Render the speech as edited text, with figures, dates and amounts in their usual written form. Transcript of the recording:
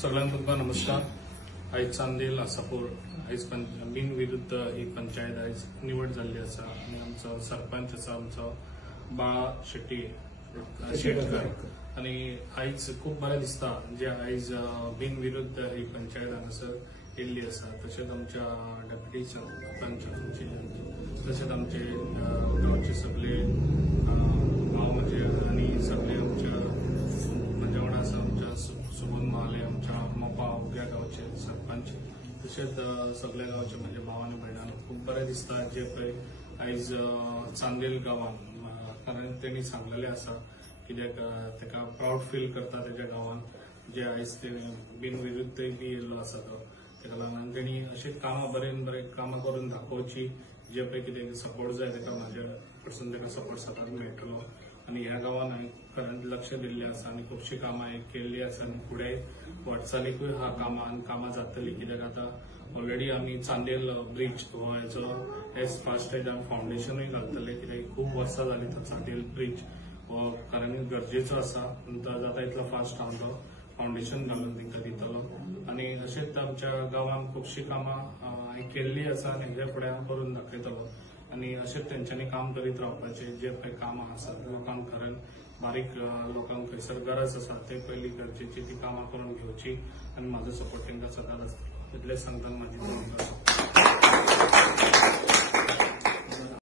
सगळ्यांना तुमका नमस्कार। आयज चांदेल आसापूर आयज बिनविरुद्ध ही पंचायत आयज निवड जाल्ली आसा आनी आमचो सरपंच आसा आमचो बाळा शेट्टी शेटकर आनी आयज खूब बरें दिसता जे आयज बिनविरुद्ध ही पंचायत हांगासर येयल्ली आसा। तशेंच आमच्या डेप्युटी सरपंच तशेंच आमचे गांवचे सगळे भाव म्हजे आनी सगळे आमच्या म्हज्या वांगडा आसा आमच्या सुबोध महाले आमच्या मोपा उग्या गांवचे सरपंच तशेंच सगळ्या गांवचे म्हजे भाव आनी भयणांनो खूब बरें दिसता जे पळय आयज चांदेल गांवांत कारण तेणी सांगलेलें आसा कित्याक ताका प्राउड फील करता तेज्या गांवांत जे आयज ते बिनविरुद्धय बी येयल्लो आसा तो ताका लागून तेणी अशीच कामां बरें कामां करून दाखोवची जे पळय कितें सपोर्ट जाय ताका म्हाज्या कडसून ताका सपोर्ट सदांच मेळटलो आनी ह्या गांवांत हांवें खरेंच लक्ष दिल्लें आसा आनी खुबशीं कामां केल्लीं आसा आनी फुडें वाटचालीकूय हा कामां जातलीं कित्याक आतां ऑलरेडी आमी चांदेल ब्रिज हो हेजो एज फास्ट एज आमी फावंडेशनूय घालतले कित्याक खूब वर्सां जालीं तो चांदेल ब्रिज हो खरेंच गरजेचो आसा तो जाता इतलो फास्ट हांव तो फावंडेशन घालून तांकां दितलो आनी अशेंच आमच्या गांवांत खुबशीं कामां हांवें केल्लीं आसा आनी हेज्या फुडें हांव करून दाखयतलो आनी अशेंच तेंच्यांनी काम करीत रावपाचें जे पळय कामां आसात लोकांक खरेंच बारीक लोकांक खंयसर गरज आसा ते पयली गरजेची ती कामां करून घेवची आनी म्हाजो सपोर्ट तांकां सदांच आसतलो इतलेंच सांगतना म्हाजी